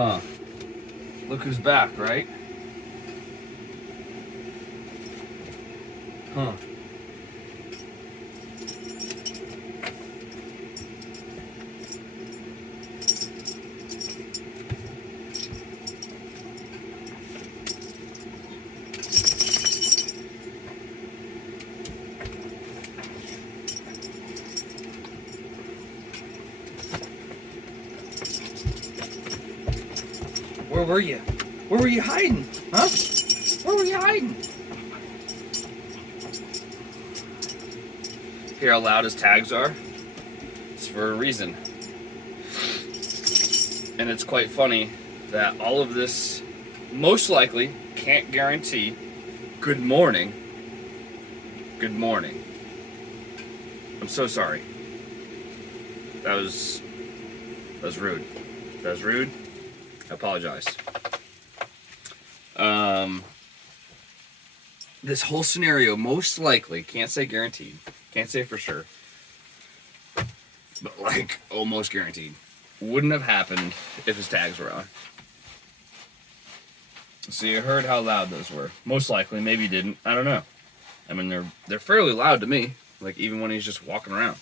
Huh. Look who's back, right? Huh. Where were you? Where were you hiding? Huh? Where were you hiding? Hear how loud his tags are? It's for a reason. And it's quite funny that all of this most likely can't guarantee good morning. Good morning. I'm so sorry. That was rude. That was rude. I apologize. This whole scenario most likely, can't say guaranteed, can't say for sure, but like almost guaranteed, wouldn't have happened if his tags were on. So you heard how loud those were. Most likely, maybe you didn't. I don't know. I mean, they're fairly loud to me, like even when he's just walking around.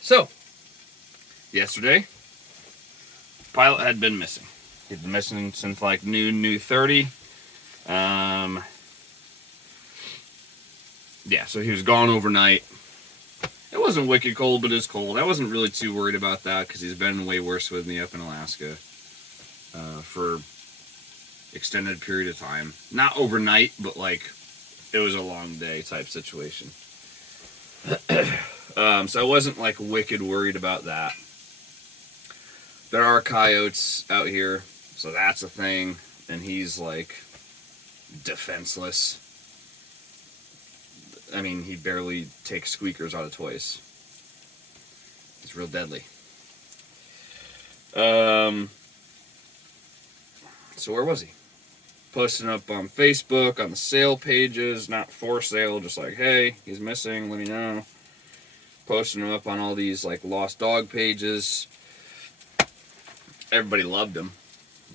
So yesterday, Pilot had been missing. He'd been missing since like noon 30. Yeah, so he was gone overnight. It wasn't wicked cold, but it's cold. I wasn't really too worried about that because he's been way worse with me up in Alaska for extended period of time. Not overnight, but like it was a long day type situation. So I wasn't like wicked worried about that. There are coyotes out here, so that's a thing, and he's like defenseless. I mean, he barely takes squeakers out of toys. It's real deadly. So where was he? Posting up on Facebook, on the sale pages, not for sale, just like, hey, he's missing, let me know. Posting him up on all these like lost dog pages. Everybody loved him.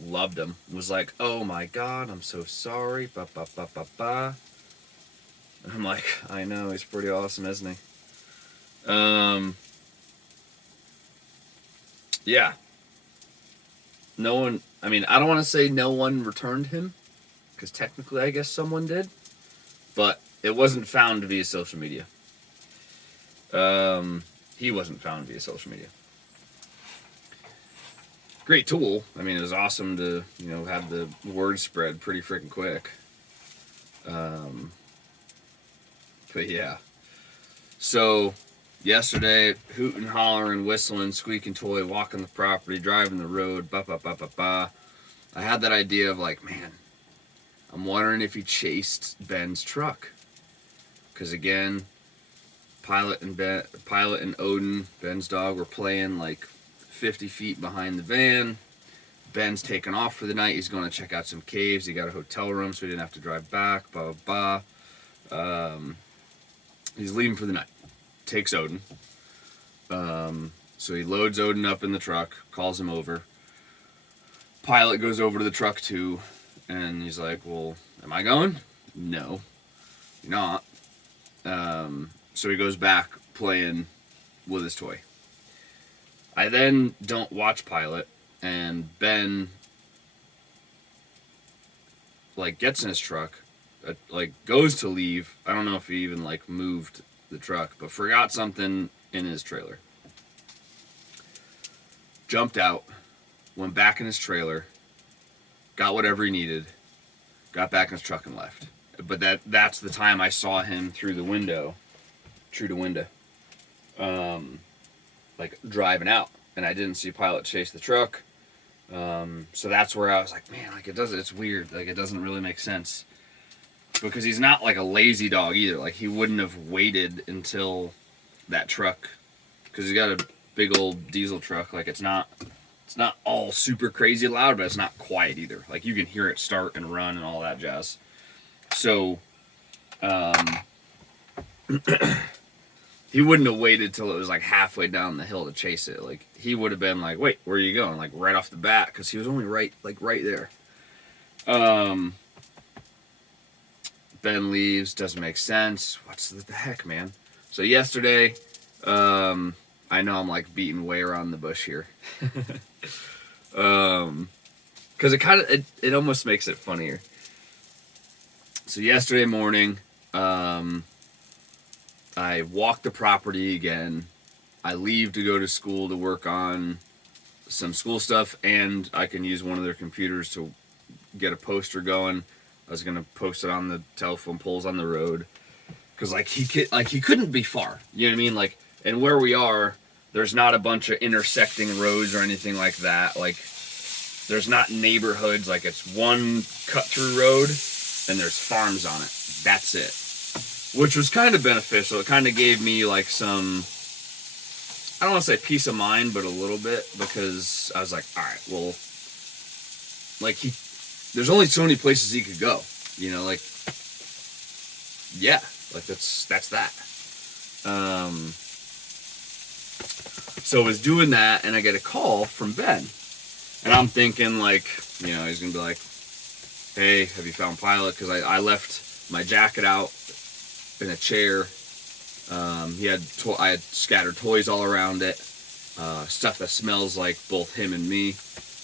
Loved him. Was like, oh my god, I'm so sorry. Ba ba ba ba ba. And I'm like, I know, he's pretty awesome, isn't he? Yeah. No one, I mean, I don't want to say no one returned him, because technically I guess someone did, but it wasn't found via social media. He wasn't found via social media. Great tool. I mean, it was awesome to, have the word spread pretty freaking quick. But yeah. So, yesterday, hooting, hollering, whistling, squeaking toy, walking the property, driving the road, ba ba ba ba ba. I had that idea of like, man, I'm wondering if he chased Ben's truck. Because again, Pilot and Odin, Ben's dog, were playing like 50 feet behind the van. Ben's taking off for the night. He's going to check out some caves. He got a hotel room so he didn't have to drive back. Blah, blah, blah. He's leaving for the night. Takes Odin. So he loads Odin up in the truck, calls him over. Pilot goes over to the truck too, and he's like, well, am I going? No, you're not. So he goes back playing with his toy. I then don't watch Pilot, and Ben like gets in his truck, like goes to leave. I don't know if he even like moved the truck, but forgot something in his trailer. Jumped out, went back in his trailer, got whatever he needed, got back in his truck and left. But that's the time I saw him through the window, like driving out, and I didn't see Pilot chase the truck. So that's where I was like, man, like it's weird. Like it doesn't really make sense. Because he's not like a lazy dog either. Like he wouldn't have waited until that truck, because he's got a big old diesel truck. Like it's not all super crazy loud, but it's not quiet either. Like you can hear it start and run and all that jazz. So, he wouldn't have waited till it was like halfway down the hill to chase it. Like, he would have been like, wait, where are you going? Like, right off the bat, because he was only right there. Ben leaves, doesn't make sense. What's the heck, man? So yesterday, I know I'm like beating way around the bush here. Because it almost makes it funnier. So yesterday morning, I walk the property again. I leave to go to school to work on some school stuff, and I can use one of their computers to get a poster going. I was gonna post it on the telephone poles on the road, because he couldn't be far. You know what I mean? Like, and where we are, there's not a bunch of intersecting roads or anything like that. Like, there's not neighborhoods. Like, it's one cut through road, and there's farms on it. That's it. Which was kind of beneficial. It kind of gave me like some, I don't want to say peace of mind, but a little bit, because I was like, all right, well, like, there's only so many places he could go, you know, like, yeah, like, that's that. So I was doing that, and I get a call from Ben, and I'm thinking, like, you know, he's gonna be like, hey, have you found Pilot? Because I left my jacket out in a chair. I had scattered toys all around it, stuff that smells like both him and me,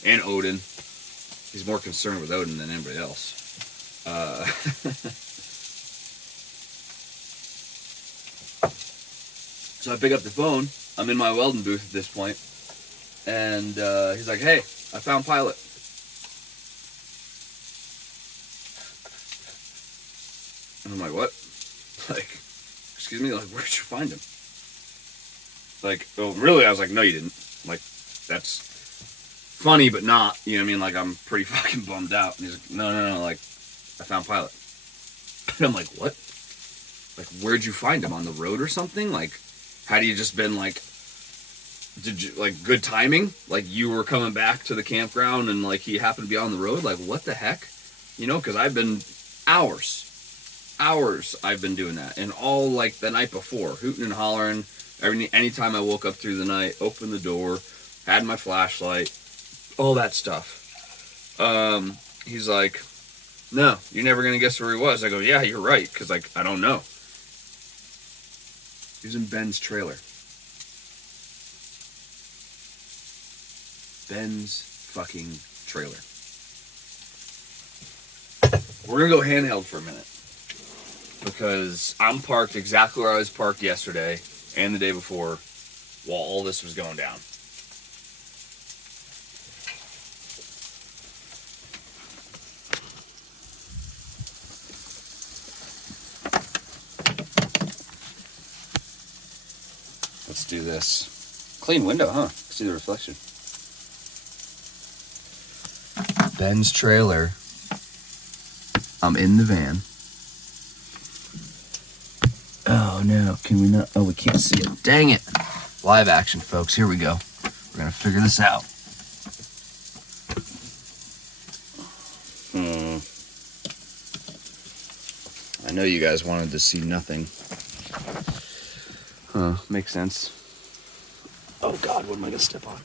and Odin. He's more concerned with Odin than anybody else. So I pick up the phone. I'm in my welding booth at this point, and he's like, hey, I found Pilot. And I'm like, what? Like, excuse me? Like, where'd you find him? Like, well, really? I was like, no, you didn't. Like, that's funny, but not. You know what I mean? Like, I'm pretty fucking bummed out. And he's like, no. Like, I found Pilot. And I'm like, what? Like, where'd you find him? On the road or something? Like, had you just been like, did you, like, good timing? Like, you were coming back to the campground and, like, he happened to be on the road? Like, what the heck? You know, because I've been hours I've been doing that. And all, like, the night before, hooting and hollering. Anytime I woke up through the night, opened the door, had my flashlight, all that stuff. He's like, no, you're never going to guess where he was. I go, yeah, you're right, because, like, I don't know. He was in Ben's trailer. Ben's fucking trailer. We're going to go handheld for a minute, because I'm parked exactly where I was parked yesterday and the day before while all this was going down. Let's do this. Clean window, huh? See the reflection. Ben's trailer. I'm in the van. Oh no, can we not? Oh, we can't see it. Dang it. Live action, folks. Here we go. We're gonna figure this out. I know you guys wanted to see nothing. Huh, makes sense. Oh God, what am I gonna step on?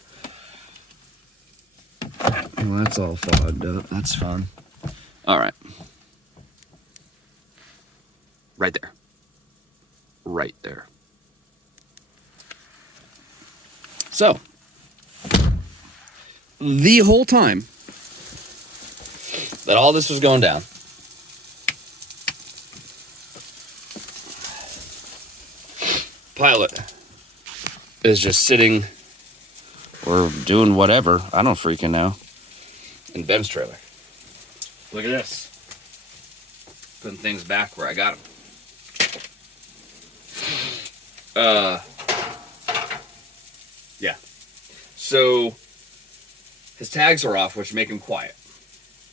Well, that's all fogged up. That's fun. All right. Right there. Right there. So, the whole time that all this was going down, Pilot is just sitting or doing whatever, I don't freaking know, in Ben's trailer. Look at this. Putting things back where I got them. Yeah. So, his tags are off, which make him quiet.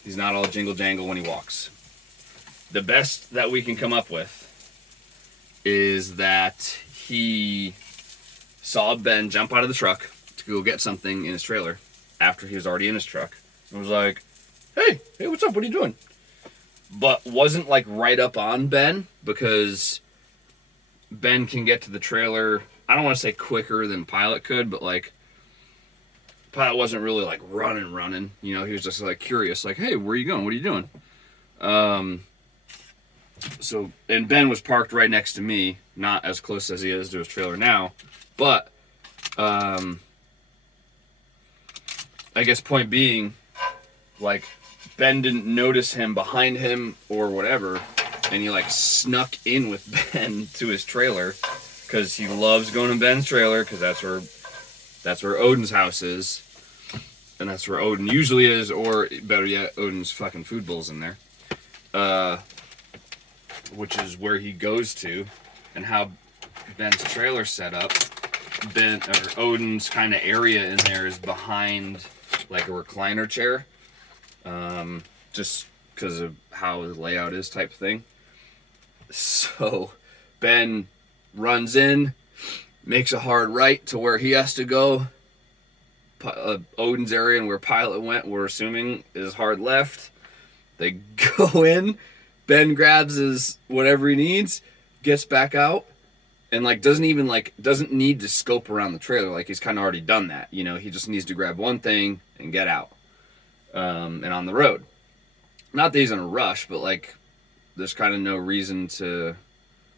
He's not all jingle jangle when he walks. The best that we can come up with is that he saw Ben jump out of the truck to go get something in his trailer after he was already in his truck. And was like, hey, what's up? What are you doing? But wasn't like right up on Ben, because Ben can get to the trailer. I don't want to say quicker than Pilot could, but like Pilot wasn't really like running. You know, he was just like curious, like, hey, where are you going? What are you doing? So, and Ben was parked right next to me, not as close as he is to his trailer now, but I guess point being, like, Ben didn't notice him behind him or whatever, and he like snuck in with Ben to his trailer because he loves going to Ben's trailer because that's where Odin's house is, and that's where Odin usually is, or better yet, Odin's fucking food bowl's in there, which is where he goes to, and how Ben's trailer's set up. Ben or Odin's kind of area in there is behind like a recliner chair, just because of how the layout is, type of thing. So Ben runs in, makes a hard right to where he has to go. Odin's area and where Pilot went, we're assuming, is hard left. They go in. Ben grabs his whatever he needs, gets back out, and like doesn't need to scope around the trailer. Like he's kind of already done that. You know, he just needs to grab one thing and get out, and on the road. Not that he's in a rush, but like there's kind of no reason to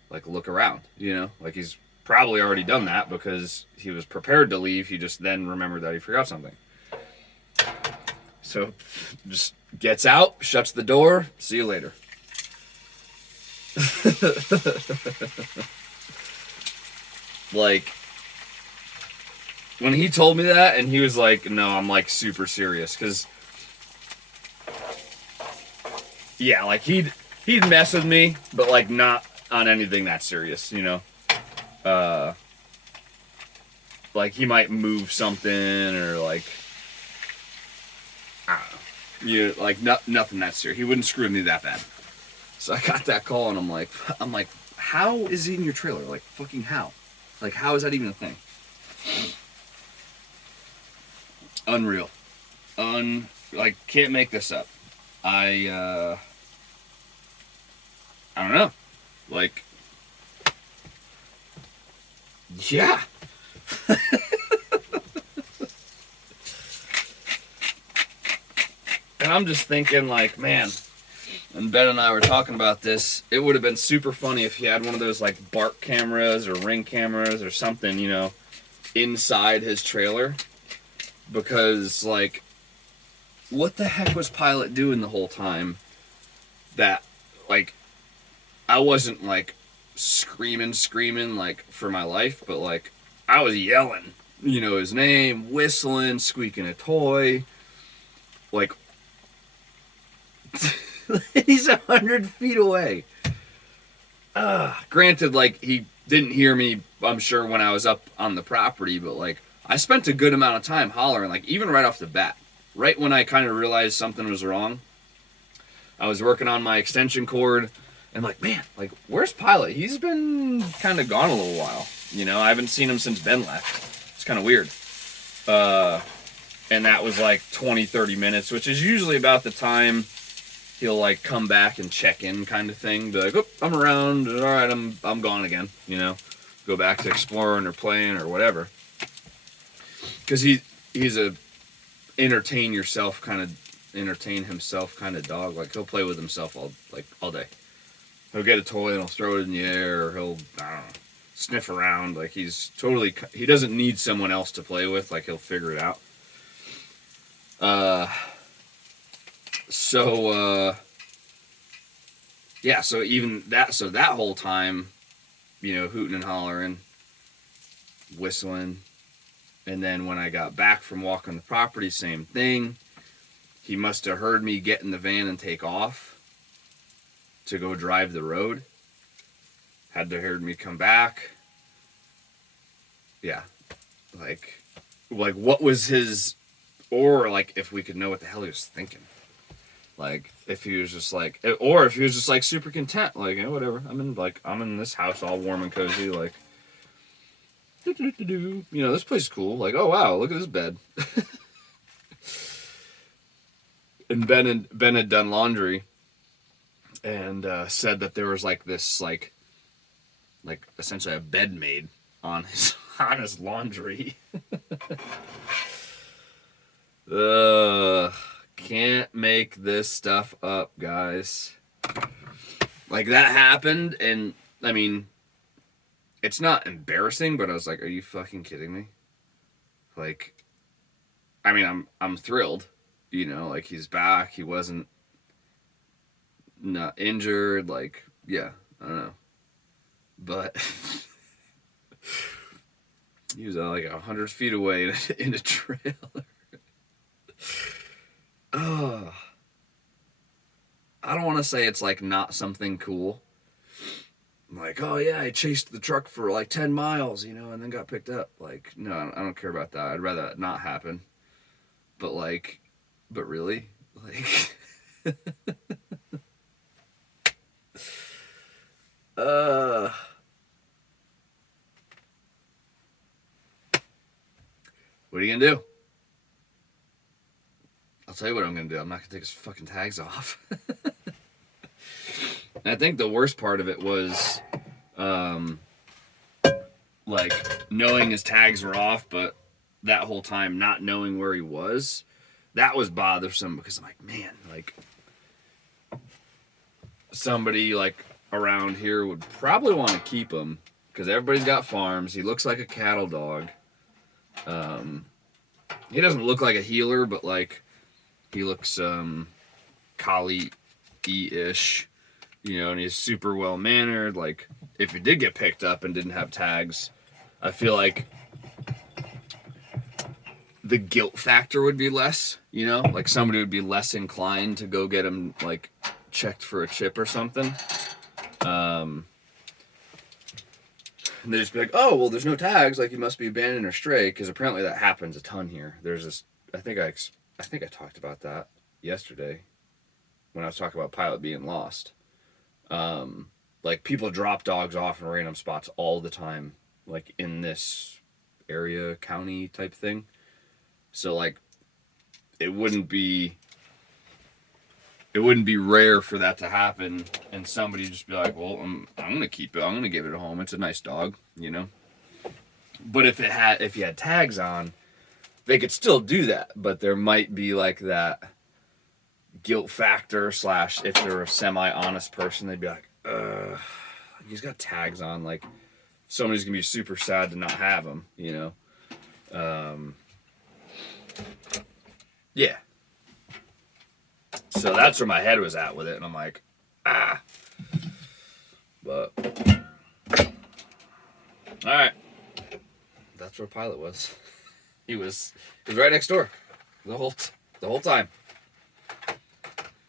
like look around. You know, like he's probably already done that because he was prepared to leave. He just then remembered that he forgot something. So just gets out, shuts the door. See you later. Like, when he told me that, and he was like, no, I'm like super serious, because yeah, like he'd mess with me, but like not on anything that serious, you know. Like he might move something, or like I don't know, you like nothing that serious. He wouldn't screw with me that bad. So I got that call, and I'm like, how is he in your trailer? Like, fucking how? Like, how is that even a thing? Unreal. Like, can't make this up. I don't know. Like, yeah. And I'm just thinking, like, man, and Ben and I were talking about this, it would have been super funny if he had one of those, like, Bark cameras or Ring cameras or something, you know, inside his trailer. Because, like, what the heck was Pilot doing the whole time that, like, I wasn't, like, screaming, like, for my life, but, like, I was yelling, you know, his name, whistling, squeaking a toy, like, he's 100 feet away. Granted, like, he didn't hear me, I'm sure, when I was up on the property, but, like, I spent a good amount of time hollering, like, even right off the bat. Right when I kind of realized something was wrong, I was working on my extension cord, and, like, man, like, where's Pilot? He's been kind of gone a little while. You know, I haven't seen him since Ben left. It's kind of weird. And that was, like, 20, 30 minutes, which is usually about the time he'll like come back and check in, kind of thing. Be like, oh, I'm around. All right, I'm gone again. You know, go back to exploring or playing or whatever. Because he's a entertain himself kind of dog. Like he'll play with himself all day. He'll get a toy and he'll throw it in the air, or he'll I don't know, sniff around. Like he doesn't need someone else to play with. Like he'll figure it out. Yeah, so even that, that whole time, you know, hooting and hollering, whistling, and then when I got back from walking the property, same thing. He must have heard me get in the van and take off to go drive the road. Had to heard me come back. Yeah, like what was his, or like if we could know what the hell he was thinking. Like if he was just like, or if he was just like super content, like, you know, whatever. I'm in this house all warm and cozy, like, you know, this place is cool. Like, oh wow, look at this bed. And Ben had done laundry, and said that there was like this like like essentially a bed made on his laundry. Can't make this stuff up, guys. Like, that happened, and I mean, it's not embarrassing, but I was like, are you fucking kidding me? Like, I mean, I'm thrilled, you know, like, he's back, he wasn't not injured, like, yeah, I don't know. But he was like 100 feet away in a trailer. Oh, I don't want to say it's like not something cool. Like, oh yeah, I chased the truck for like 10 miles, you know, and then got picked up. Like, no, I don't care about that. I'd rather that not happen. But like, but really? Like, what are you gonna do? I'll tell you what I'm gonna do. I'm not gonna take his fucking tags off. And I think the worst part of it was, like, knowing his tags were off, but that whole time not knowing where he was. That was bothersome because I'm like, man, like, somebody like around here would probably want to keep him because everybody's got farms. He looks like a cattle dog. He doesn't look like a healer, but like he looks collie-ish, you know, and he's super well mannered. Like, if he did get picked up and didn't have tags, I feel like the guilt factor would be less, you know, like somebody would be less inclined to go get him like checked for a chip or something. And they just be like, oh, well, there's no tags, like he must be abandoned or stray, because apparently that happens a ton here. There's this, I think I talked about that yesterday when I was talking about Pilot being lost. Like, people drop dogs off in random spots all the time, like in this area, county type thing. So like, it wouldn't be rare for that to happen and somebody just be like, well, I'm gonna keep it, I'm gonna give it a home, it's a nice dog, you know. But if you had tags on, they could still do that, but there might be like that guilt factor / if they're a semi-honest person, they'd be like, he's got tags on, like somebody's gonna be super sad to not have him, you know. Yeah. So that's where my head was at with it, and I'm like, But all right, that's where Pilot was. He was right next door, the whole time.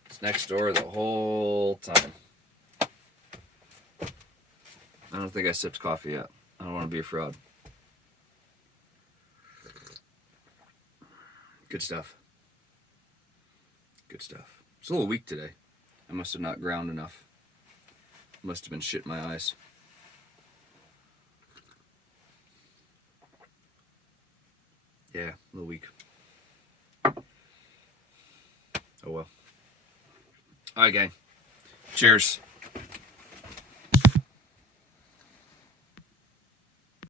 It's next door the whole time. I don't think I sipped coffee yet. I don't want to be a fraud. Good stuff. Good stuff. It's a little weak today. I must have not ground enough. Must have been shit in my eyes. Yeah, a little weak. Oh well. Alright, gang. Cheers.